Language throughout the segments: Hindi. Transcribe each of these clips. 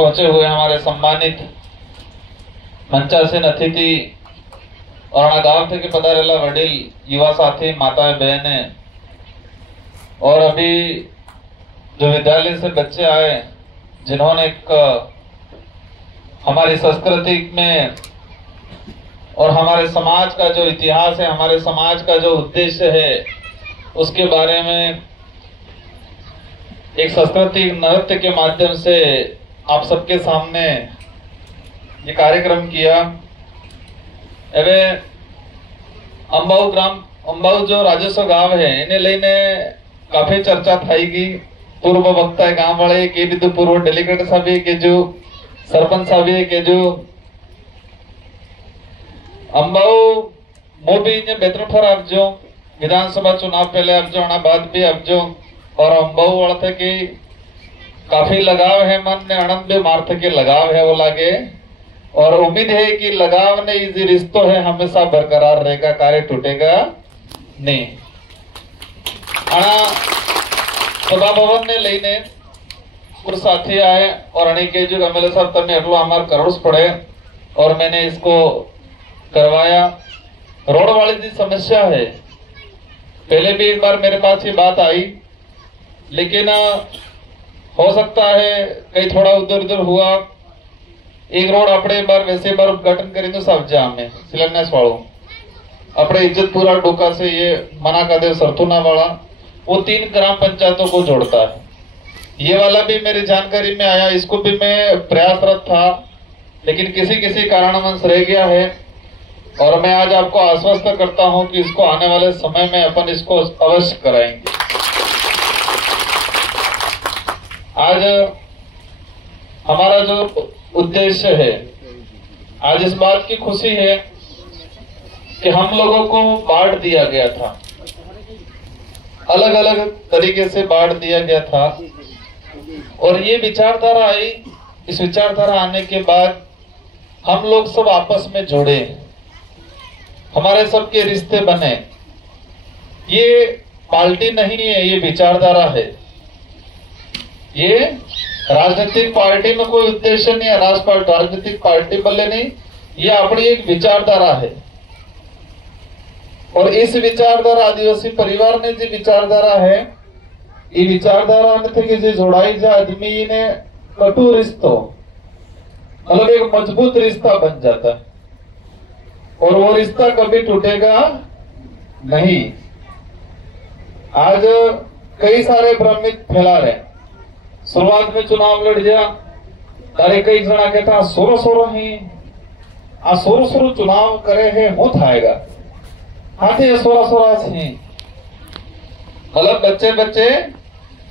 पहुंचे हुए हमारे सम्मानित मंचासीन अतिथि और गांव थे पधारेला वडील युवा साथी माताएं बहने और अभी जो विद्यालय से बच्चे आए जिन्होंने एक हमारी संस्कृति में और हमारे समाज का जो इतिहास है, हमारे समाज का जो उद्देश्य है, उसके बारे में एक सांस्कृतिक नृत्य के माध्यम से आप सबके सामने ये कार्यक्रम किया। एवं अंबाऊ जो राजस्व गांव है इन्हें लेने काफी चर्चा थाएगी। पूर्व वक्ता है गांव वाले के भी, तो पूर्व डेलीगेट सभी के जो सरपंच सभी के जो अंबाऊ वो भी बेतरफर आपजो विधानसभा चुनाव पहले आपजो आना बाद भी आपजो और अंबाऊ वाले की काफी लगाव है मन ने आनंद भी मार्थ के लगाव है वो लागे और उम्मीद है कि लगाव ने इसी रिश्तों है हमेशा बरकरार रहेगा, कार्य टूटेगा नहीं। सभा भवन ने लेने कुछ साथी आए और अणी के जो एमएलए साहब तने एटलो हमार करोड़ पड़े और मैंने इसको करवाया। रोड वाली जी समस्या है, पहले भी एक बार मेरे पास ये बात आई, लेकिन हो सकता है कहीं थोड़ा उधर उधर हुआ। एक रोड अपने बार वैसे बार उद्घाटन करें तो सब जाम है शिलान्यास वालों अपने इज्जतपुरा डोका से ये मना का देव सरथुना वाला वो 3 ग्राम पंचायतों को जोड़ता है। ये वाला भी मेरी जानकारी में आया, इसको भी मैं प्रयासरत था लेकिन किसी कारणवश रह गया है और मैं आज आपको आश्वस्त करता हूं कि इसको आने वाले समय में अपन इसको अवश्य कराएंगे। आज हमारा जो उद्देश्य है, आज इस बात की खुशी है कि हम लोगों को बांट दिया गया था, अलग अलग तरीके से बांट दिया गया था और ये विचारधारा आई। इस विचारधारा आने के बाद हम लोग सब आपस में जुड़े, हमारे सबके रिश्ते बने। ये पार्टी नहीं है, ये विचारधारा है। ये राजनीतिक पार्टी में कोई उद्देश्य नहीं है, राजनीतिक पार्टी बल्ले नहीं, ये अपनी एक विचारधारा है। और इस विचारधारा आदिवासी परिवार ने जो विचारधारा है, ये विचारधारा में थे कि जो जोड़ाई जा आदमी ने कटु रिश्तों मतलब एक मजबूत रिश्ता बन जाता है और वो रिश्ता कभी टूटेगा नहीं। आज कई सारे भ्रमित फैला रहे, शुरुआत में चुनाव लड़ जा तारे कई जना कहता सोरो ही आ सोरो चुनाव करे है हो थाएगा हाथी सोरा ही मतलब बच्चे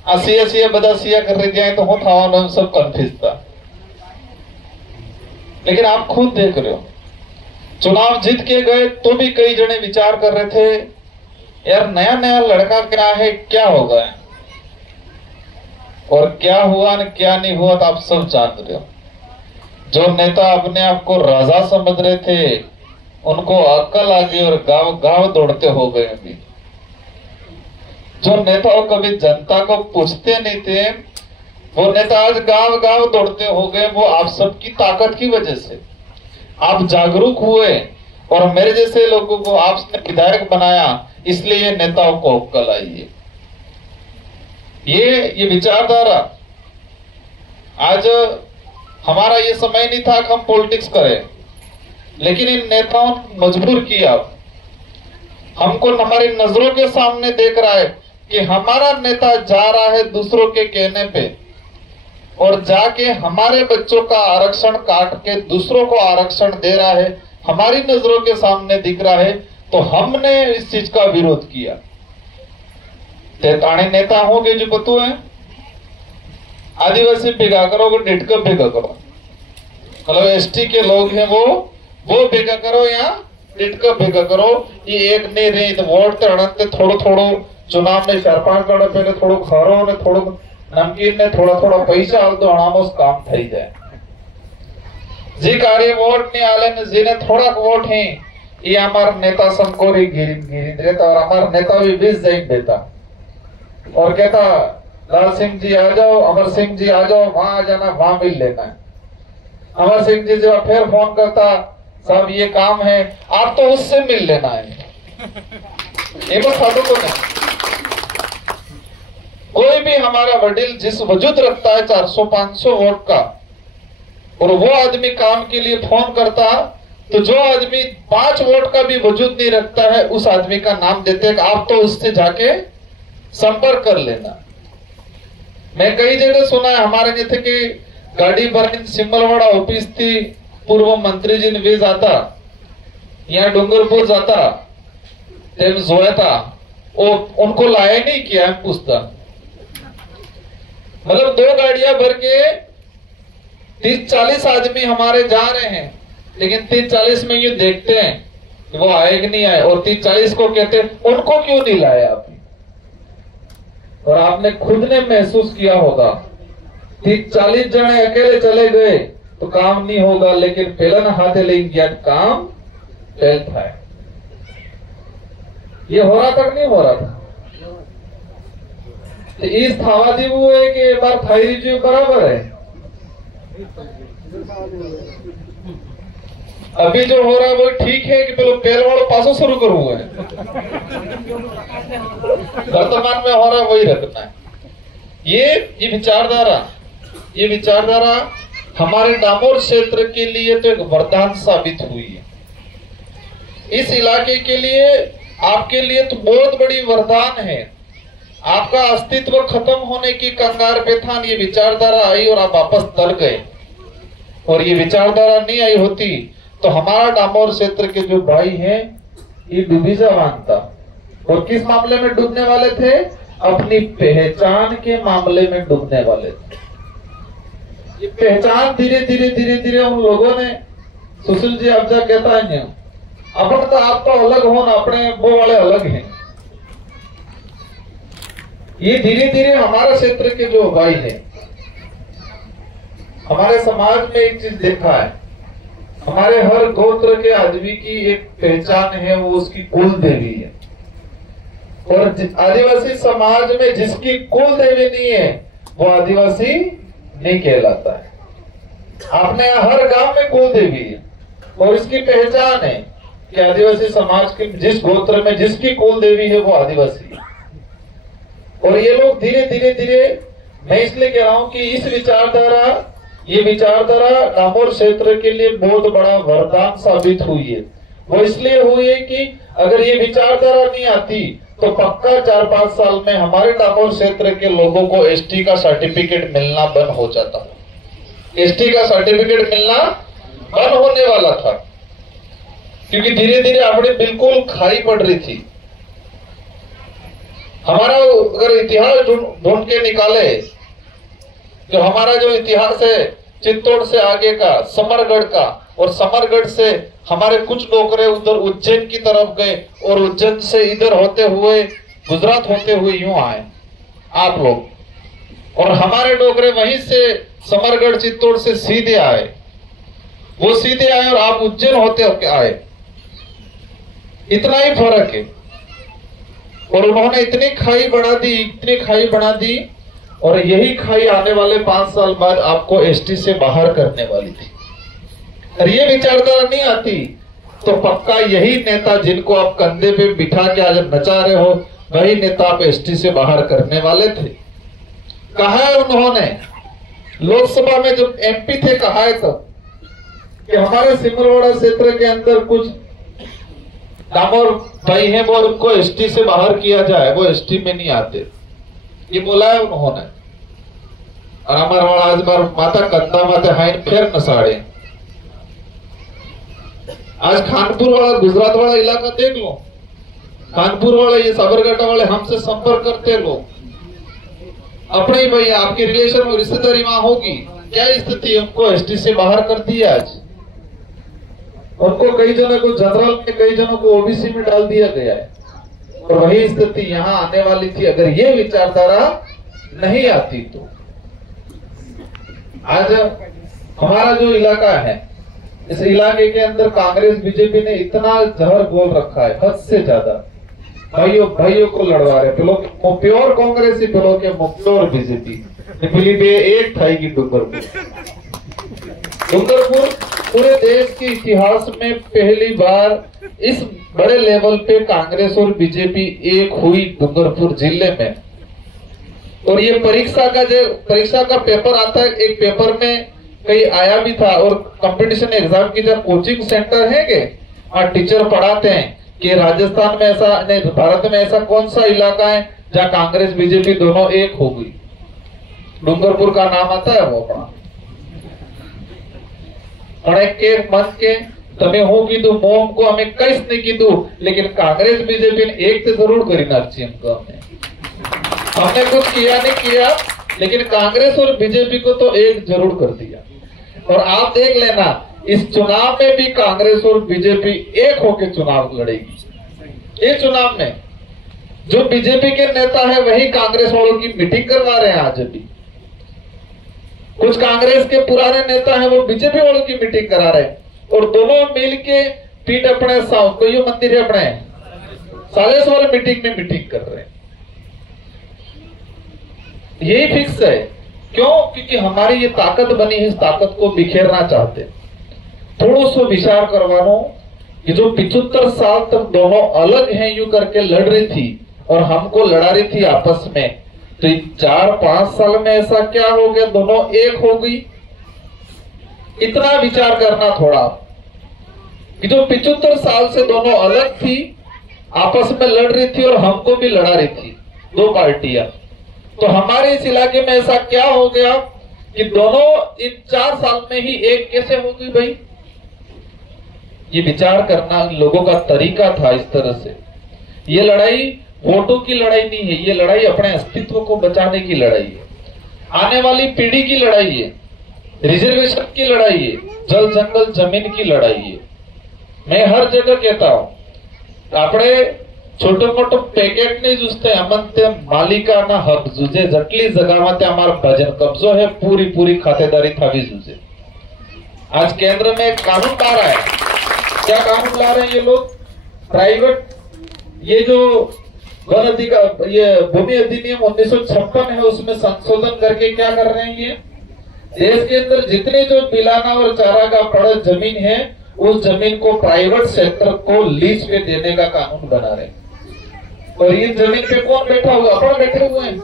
आसिया बदा सिया कर रहे जाए तो हो था सब कंफ्यूज था। लेकिन आप खुद देख रहे हो चुनाव जीत के गए तो भी कई जने विचार कर रहे थे यार नया लड़का क्या है, क्या होगा और क्या हुआ न क्या नहीं हुआ तो आप सब जान रहे हो। जो नेता अपने आप को राजा समझ रहे थे उनको अक्ल आ गई और गांव दौड़ते हो गए। अभी जो नेता कभी जनता को पूछते नहीं थे वो नेता आज गांव दौड़ते हो गए। वो आप सबकी ताकत की वजह से आप जागरूक हुए और मेरे जैसे लोगों को आपने विधायक बनाया, इसलिए ये नेताओं को अक्ल आई है। ये विचारधारा आज हमारा ये समय नहीं था कि हम पॉलिटिक्स करें, लेकिन इन नेताओं ने मजबूर किया। हमको हमारी नजरों के सामने देख रहा है कि हमारा नेता जा रहा है दूसरों के कहने पे और जाके हमारे बच्चों का आरक्षण काट के दूसरों को आरक्षण दे रहा है, हमारी नजरों के सामने दिख रहा है, तो हमने इस चीज का विरोध किया। ताने नेता होंगे जो बतू है आदिवासी भेगा करो, डिटक भेगा करो, मतलब एसटी के लोग हैं वो भेगा करो या डिटक भेगा करो। ये एक नहीं रही तो वोट अड़ते थोड़ो चुनाव में 4-5 गण पहले थोड़ो खारो ने थोड़ो नमकीन ने थोड़ा पैसा आल तो अणामोस काम थई जाए। जी कार्य वोट नहीं आले ने जिने थोड़ा वोट है ये हमारा नेता संकोरी गिरी देता और हमारा नेता भी 20 जाइन देता और कहता लाल सिंह जी आ जाओ, अमर सिंह जी आ जाओ, वहां आ जाना, वहां मिल लेना है। अमर सिंह जी जो फिर फोन करता, साहब ये काम है, आप तो उससे मिल लेना है। ये बस साधु को नहीं, कोई भी हमारा वडील जिस वजूद रखता है 400-500 वोट का, और वो आदमी काम के लिए फोन करता, तो जो आदमी 5 वोट का भी वजूद नहीं रखता है, उस आदमी का नाम देते हैं, आप तो उससे जाके संपर्क कर लेना। मैं कई जगह सुना है, हमारे जैसे कि गाड़ी बर्निंग सिमलवाड़ा ऑफिस थी, पूर्व मंत्री जी ने भी जाता, यहाँ डूंगरपुर जाता, जोया था, उनको लाया नहीं किया है, पूछता। मतलब 2 गाड़ियां भर के 30-40 आदमी हमारे जा रहे हैं, लेकिन 30-40 में ये देखते हैं कि वो आए कि नहीं आए, और 30-40 को कहते हैं उनको क्यों नहीं लाया आप। और आपने खुद ने महसूस किया होगा, 30-40 जने अकेले चले गए तो काम नहीं होगा, लेकिन पेलन हाथे ले गया काम फेल था। ये हो रहा था कि नहीं हो रहा था? तो इस थावादी वो है कि एक बार थाई जो बराबर है। अभी जो हो रहा है वो ठीक है कि पहले पेल वालों पासों शुरू करूँ है, वर्तमान में हो रहा वही रखना है। ये विचारधारा हमारे डामोर क्षेत्र के लिए तो एक वरदान साबित हुई है। इस इलाके के लिए, आपके लिए तो बहुत बड़ी वरदान है। आपका अस्तित्व खत्म होने की कंगार पे था, ये विचारधारा आई और आप वापस तर गए। और ये विचारधारा नहीं आई होती तो हमारा डामोर क्षेत्र के जो भाई हैं ये डूबी जवान था। और किस मामले में डूबने वाले थे? अपनी पहचान के मामले में डूबने वाले थे। ये पहचान धीरे धीरे उन लोगों ने, सुशील जी अब जा कहता है नहीं, अपन तो आप तो अलग हो ना, अपने वो वाले अलग हैं। ये धीरे धीरे हमारे क्षेत्र के जो भाई है, हमारे समाज में एक चीज देखा है, हमारे हर गोत्र के आदमी की एक पहचान है, वो उसकी कुल देवी है। और आदिवासी समाज में जिसकी कुल देवी नहीं है वो आदिवासी नहीं कहलाता है। आपने हर गांव में कुल देवी है और इसकी पहचान है कि आदिवासी समाज के जिस गोत्र में जिसकी कुल देवी है वो आदिवासी है। और ये लोग धीरे धीरे, मैं इसलिए कह रहा हूं कि ये विचारधारा डामोर क्षेत्र के लिए बहुत बड़ा वरदान साबित हुई है। वो इसलिए हुई है कि अगर ये विचारधारा नहीं आती तो पक्का 4-5 साल में हमारे डामोर क्षेत्र के लोगों को एसटी का सर्टिफिकेट मिलना बंद हो जाता। एसटी का सर्टिफिकेट मिलना बंद होने वाला था, क्योंकि धीरे धीरे अपने बिल्कुल खाई पड़ रही थी। हमारा अगर इतिहास ढूंढ के निकाले तो हमारा जो इतिहास है चित्तौड़ से आगे का, समरगढ़ का, और समरगढ़ से हमारे कुछ डोकरे उधर उज्जैन की तरफ गए और उज्जैन से इधर होते हुए गुजरात होते हुए यूं आए आप लोग, और हमारे डोकरे वहीं से समरगढ़ चित्तौड़ से सीधे आए, वो सीधे आए और आप उज्जैन होते होके आए। इतना ही फर्क है। और उन्होंने इतनी खाई बढ़ा दी, और यही खाई आने वाले 5 साल बाद आपको एसटी से बाहर करने वाली थी। और ये विचारधारा नहीं आती तो पक्का यही नेता जिनको आप कंधे पे बिठा के आज नचा रहे हो, वही नेता आप एसटी से बाहर करने वाले थे। कहा है उन्होंने लोकसभा में जब एमपी थे, कहा है तब कि हमारे सिमलवाड़ा क्षेत्र के अंदर कुछ डामोर भाई हैं, वो उनको एसटी से बाहर किया जाए, वो एसटी में नहीं आते, ये बोला है उन्होंने। और हमारा वाला आज बार माता कंधा माते हाइन फिर नसाड़े। आज खानपुर वाला, गुजरात वाला इलाका देख लो, खानपुर वाला, ये साबरकांठा वाले हमसे संपर्क करते लोग, अपने ही भाई आपके रिलेशन में रिश्तेदारी वहां होगी, क्या स्थिति, उनको एसटी से बाहर कर दिया आज। उनको कई जनों को जनरल में, कई जनों को ओबीसी में डाल दिया गया है। और वही स्थिति यहाँ आने वाली थी अगर ये विचारधारा नहीं आती तो। आज हमारा जो इलाका है, इस इलाके के अंदर कांग्रेस बीजेपी ने इतना जहर घोल रखा है, हद से ज्यादा। भाइयों को लड़वा रहे, प्योर कांग्रेस ही, प्योर बीजेपी, एक थाई की डूंगर डूंगरपुर पूरे देश के इतिहास में पहली बार इस बड़े लेवल पे कांग्रेस और बीजेपी एक हुई डूंगरपुर जिले में। और ये परीक्षा का पेपर आता है, एक पेपर में कहीं आया भी था। और कंपटीशन एग्जाम की जब कोचिंग सेंटर है के टीचर पढ़ाते हैं कि राजस्थान में ऐसा नहीं, भारत में ऐसा कौन सा इलाका है जहाँ कांग्रेस बीजेपी दोनों एक हो गई। डूंगरपुर का नाम आता है वो अपना के मन के तमें हूं कीधु मोम को हमें कई नहीं कीधु, लेकिन कांग्रेस बीजेपी ने एक तो जरूर करी नाची हमने कुछ किया नहीं किया, लेकिन कांग्रेस और बीजेपी को तो एक जरूर कर दिया। और आप देख लेना इस चुनाव में भी कांग्रेस और बीजेपी एक होकर चुनाव लड़ेगी। ये चुनाव में जो बीजेपी के नेता है वही कांग्रेस वालों की मीटिंग करवा रहे हैं। आज भी कुछ कांग्रेस के पुराने नेता हैं वो बीजेपी वालों की मीटिंग करा रहे हैं, और दोनों मिलके पीठ अपने कोई मंदिर है अपने सालेस वाले मीटिंग में मीटिंग कर रहे हैं। यही फिक्स है। क्यों? क्योंकि हमारी ये ताकत बनी है, इस ताकत को बिखेरना चाहते। थोड़ा सा विचार करवानो कि जो 75 साल तक दोनों अलग हैं यूं करके लड़ रही थी और हमको लड़ा रही थी आपस में, तो 4-5 साल में ऐसा क्या हो गया दोनों एक हो गई। इतना विचार करना थोड़ा कि जो 75 साल से दोनों अलग थी, आपस में लड़ रही थी और हमको भी लड़ा रही थी दो पार्टियां, तो हमारे इस इलाके में ऐसा क्या हो गया कि दोनों इन 4 साल में ही एक कैसे हो गई भाई। ये विचार करना लोगों का तरीका था। इस तरह से ये लड़ाई वोटों की लड़ाई नहीं है, ये लड़ाई अपने अस्तित्व को बचाने की लड़ाई है, आने वाली पीढ़ी की लड़ाई है, रिजर्वेशन की लड़ाई है, जल जंगल जमीन की लड़ाई है। मैं हर जगह कहता हूं આપણે छोटे मोटे पैकेट नहीं जूझते, अमन ते मालिका ना हक जूझे, जटली जगह में हमारा भजन कब्जो है, पूरी पूरी खातेदारी थावी जूझे। आज केंद्र में कानून ला रहा है, क्या कानून ला रहे हैं ये लोग? प्राइवेट ये जो वन अधिकार, ये भूमि अधिनियम 1956 है, उसमें संशोधन करके क्या कर रहे हैं ये देश के अंदर जितने जो पिलाना और चारा का पड़ा जमीन है, उस जमीन को प्राइवेट सेक्टर को लीज पे देने का कानून बना रहे हैं। और ये जमीन पे कौन बैठा हुआ? अपन बैठे हुए हैं,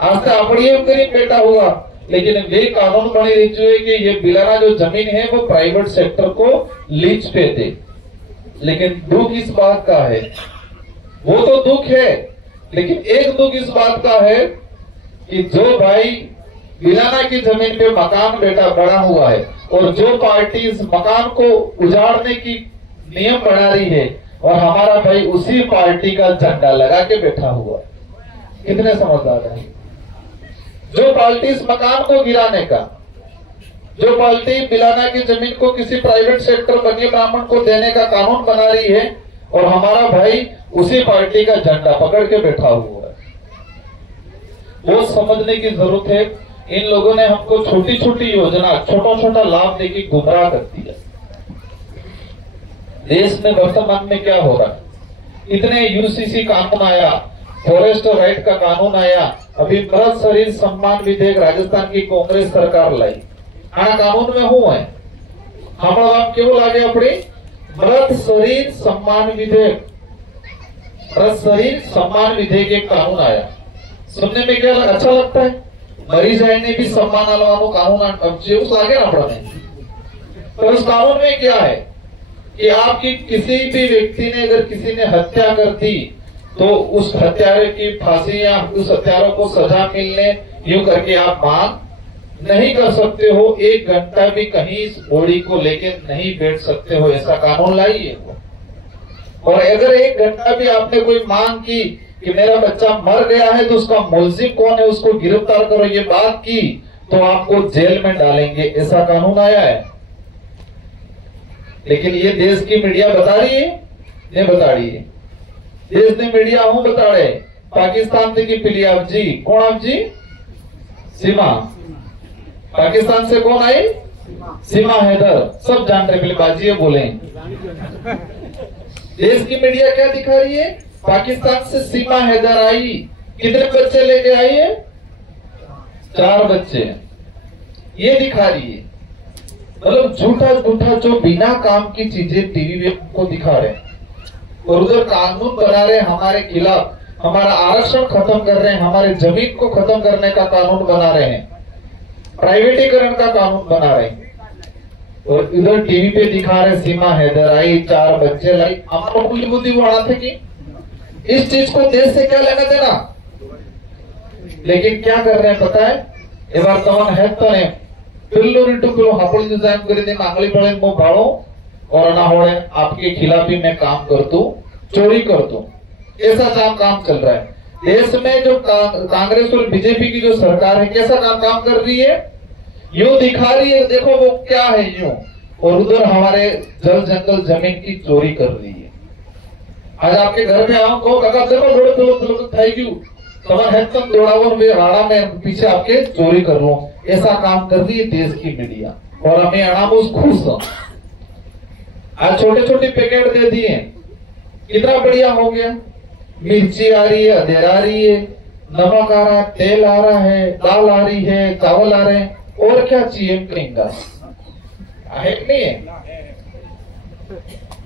आज तक अपनी गरीब बैठा हुआ, लेकिन वे कानून बने रही है कि ये बिलाना जो जमीन है वो प्राइवेट सेक्टर को लीज पे दे। लेकिन दुख इस बात का है, वो तो दुख है, लेकिन एक दुख इस बात का है कि जो भाई बिलाना की जमीन पे मकान बेटा बना हुआ है और जो पार्टी इस मकान को उजाड़ने की नियम बना रही है, और हमारा भाई उसी पार्टी का झंडा लगा के बैठा हुआ है। कितने समझदार है? जो पार्टी इस मकान को गिराने का, जो पार्टी बिलाना की जमीन को किसी प्राइवेट सेक्टर बनिए ब्राह्मण को देने का कानून बना रही है, और हमारा भाई उसी पार्टी का झंडा पकड़ के बैठा हुआ है। वो समझने की जरूरत है। इन लोगों ने हमको छोटी छोटी योजना, छोटा छोटा लाभ देके गुमराह कर दिया। देश में वर्तमान में क्या हो रहा है? इतने यूसीसी कानून आया, फॉरेस्ट राइट का कानून आया, अभी मृत शरीर सम्मान विधेयक राजस्थान की कांग्रेस सरकार लाई। आ कानून में हुआ है हम क्यों लागे अपनी मृत शरीर सम्मान विधेयक, मृत शरीर सम्मान विधेयक एक कानून आया। सुनने में क्या अच्छा लगता है? मरी जाने भी सम्मान अलवानो कानून जेऊस लागे ना अपने। तो उस कानून में क्या है कि आपकी किसी भी व्यक्ति ने अगर किसी ने हत्या कर दी तो उस हत्यारे की फांसी या उस हत्यारों को सजा मिलने यूं करके आप मांग नहीं कर सकते हो। 1 घंटा भी कहीं इस बॉडी को लेके नहीं बैठ सकते हो, ऐसा कानून लाइए। और अगर 1 घंटा भी आपने कोई मांग की कि मेरा बच्चा मर गया है तो उसका मुलजिम कौन है उसको गिरफ्तार करो, ये बात की तो आपको जेल में डालेंगे, ऐसा कानून आया है। लेकिन ये देश की मीडिया बता रही है, नहीं बता रही है। देश ने मीडिया हूं बता रहे पाकिस्तान से की पिली आप जी, कौन आप जी? सीमा। पाकिस्तान से कौन आई? सीमा हैदर। सब जान रहे, पहले बाजी बोले। देश की मीडिया क्या दिखा रही है? पाकिस्तान से सीमा हैदर आई, कितने बच्चे लेके आई है? 4 बच्चे, ये दिखा रही है। मतलब झूठा झूठा जो बिना काम की चीजें टीवी को दिखा रहे हैं और उधर कानून बना रहे हमारे खिलाफ, हमारा आरक्षण खत्म कर रहे हैं, हमारे जमीन को खत्म करने का कानून बना रहे हैं, प्राइवेटीकरण का कानून बना रहे हैं। और इधर टीवी पे दिखा रहे सीमा हैदर आई, 4 बच्चे लाई। हमारा कुल बुद्धि बढ़ा थे कि इस चीज को देश से क्या लेना देना। लेकिन क्या कर रहे हैं पता है, वर्तमान है तो ने पिल्लू हापुल डिजाइन कर आंगली बड़े मुंह भाड़ो और ना होड़े आपके खिलाफ ही मैं काम कर दूं, चोरी कर दूं, ऐसा काम चल रहा है देश में। जो कांग्रेस और बीजेपी की जो सरकार है कैसा काम कर रही है, यूं दिखा रही है देखो वो क्या है यूं, और उधर हमारे जल जंगल जमीन की चोरी कर रही है। आज आपके घर पे आओ कहो काका देखो लोड़ थैंक यू तुम्हारे हेड तक दौड़ाओ में राड़ा में पीछे आपके चोरी कर लो, ऐसा काम कर रही है देश की मीडिया। और हमें अनामोस खुश आज छोटे छोटे पैकेट दे दिए, कितना बढ़िया हो गया। मिर्ची आ रही है, अधेर आ रही है, नमक आ रहा है, तेल आ रहा है, दाल आ रही है, चावल आ रहे हैं, और क्या चाहिए करेंगा है नहीं है।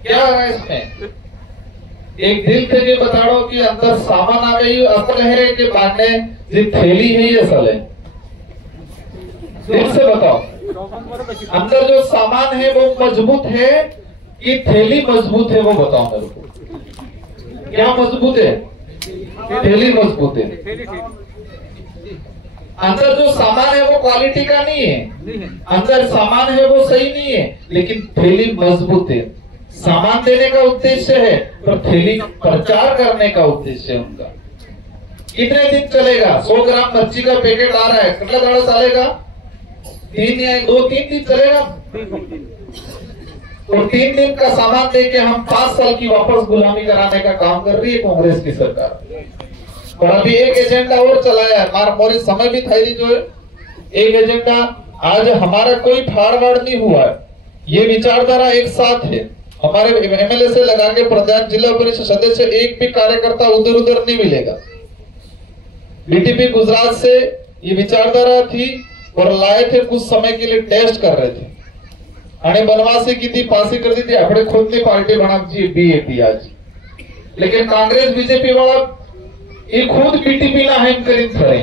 क्या आ रहा है इसमें, एक दिल थे कि बता दो कि अंदर सामान आ गई असल है कि बांटने जी थैली है ये असल है, दिल से बताओ अंदर जो सामान है वो मजबूत है कि थैली मजबूत है, वो बताओ मेरे को। क्या मजबूत है, थैली मजबूत है। अंदर जो सामान है वो क्वालिटी का नहीं है, अंदर सामान है वो सही नहीं है, लेकिन थैली मजबूत है। सामान देने का उद्देश्य है पर थैली प्रचार करने का उद्देश्य है उनका। कितने दिन चलेगा, 100 ग्राम मिर्ची का पैकेट आ रहा है, कितना दाड़ा चलेगा, 3 या 2-3 दिन चलेगा। और 3 दिन का सामान देके हम 5 साल की वापस गुलामी कराने का काम कर रही है कांग्रेस की सरकार। और अभी एक एजेंडा और चलाया है, हमारे समय भी था जो है एक एजेंडा। आज हमारा कोई फाड़वाड़ नहीं हुआ है, ये विचारधारा एक साथ है। हमारे एमएलए से लगा के प्रधान जिला परिषद सदस्य एक भी कार्यकर्ता उधर उधर नहीं मिलेगा। बीटीपी गुजरात से ये विचारधारा थी और लाए थे, कुछ समय के लिए टेस्ट कर रहे थे અને बनवासी की थी, पासी कर दी थी, अपने खुद की पार्टी बना दी बीएपी आज। लेकिन कांग्रेस बीजेपी वाला ये खुद बीटीपी ना हेम करीन खड़े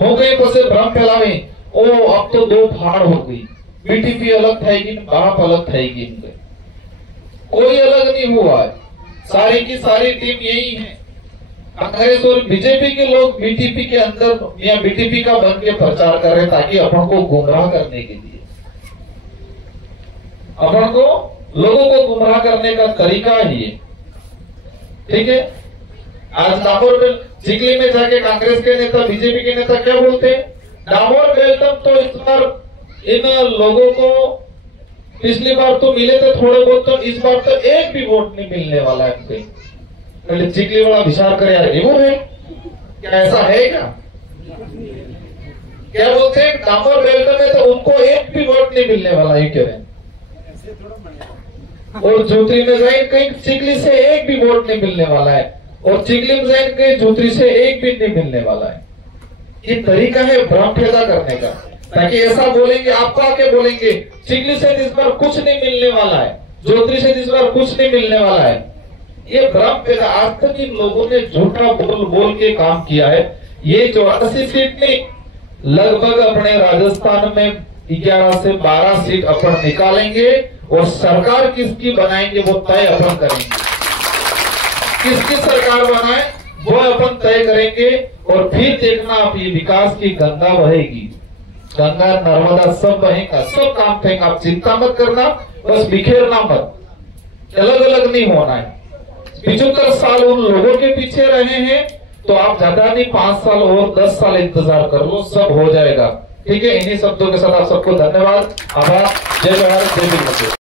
हो गए, पसे भ्रम फैलावे ओ अब तो 2 फाड़ हो गई, बीटीपी अलग थाएगी, बाप अलग थाएगी, कोई अलग नहीं हुआ है, सारी की सारी टीम यही है। कांग्रेस और बीजेपी के लोग बीटीपी के अंदर या बीटीपी का बन के प्रचार कर रहे ताकि अपन को गुमराह करने के लिए, अपन को लोगों को गुमराह करने का तरीका ही है। ठीक है, आज डामोर बेल चिखली में जाके कांग्रेस के नेता बीजेपी के नेता क्या बोलते हैं, डामोर बेल्टम तो इस बार इन लोगों को पिछली बार तो मिले थे थोड़े बहुत, तो इस बार तो एक भी वोट नहीं मिलने वाला है। पहले चिखली वाला विचार करे यार, वो है क्या, ऐसा है क्या बोलते हैं डामोर बेल्ट में तो उनको एक भी वोट नहीं मिलने वाला है, कह रहे हैं। और जोत्री में जाए कहीं चिखली से एक भी वोट नहीं मिलने वाला है, और चिखली में जाए कहीं जोत्री से एक भी नहीं मिलने वाला है। ये तरीका है भ्रम पैदा करने का, ताकि ऐसा बोलेंगे, आपको आके बोलेंगे चिखली से इस बार कुछ नहीं मिलने वाला है, जोत्री से इस बार कुछ नहीं मिलने वाला है। ये भ्रम पैदा आज तक इन लोगों ने झूठा बोल बोल के काम किया है। ये 84 सीट नहीं, लगभग अपने राजस्थान में 11 से 12 सीट अपन निकालेंगे, और सरकार किसकी बनाएंगे वो तय अपन करेंगे। किसकी सरकार बनाए वो अपन तय करेंगे, और फिर देखना आप ये विकास की गंगा बहेगी, गंगा नर्मदा सब बहेगा, सब काम करेंगे। आप चिंता मत करना, बस बिखेरना मत, अलग अलग नहीं होना है। 75 साल उन लोगों के पीछे रहे हैं, तो आप ज्यादा नहीं 5 साल और 10 साल इंतजार कर लो, सब हो जाएगा। ठीक है, इन्हीं शब्दों के साथ आप सबको धन्यवाद, आभार, जय भारत, जय हिंद।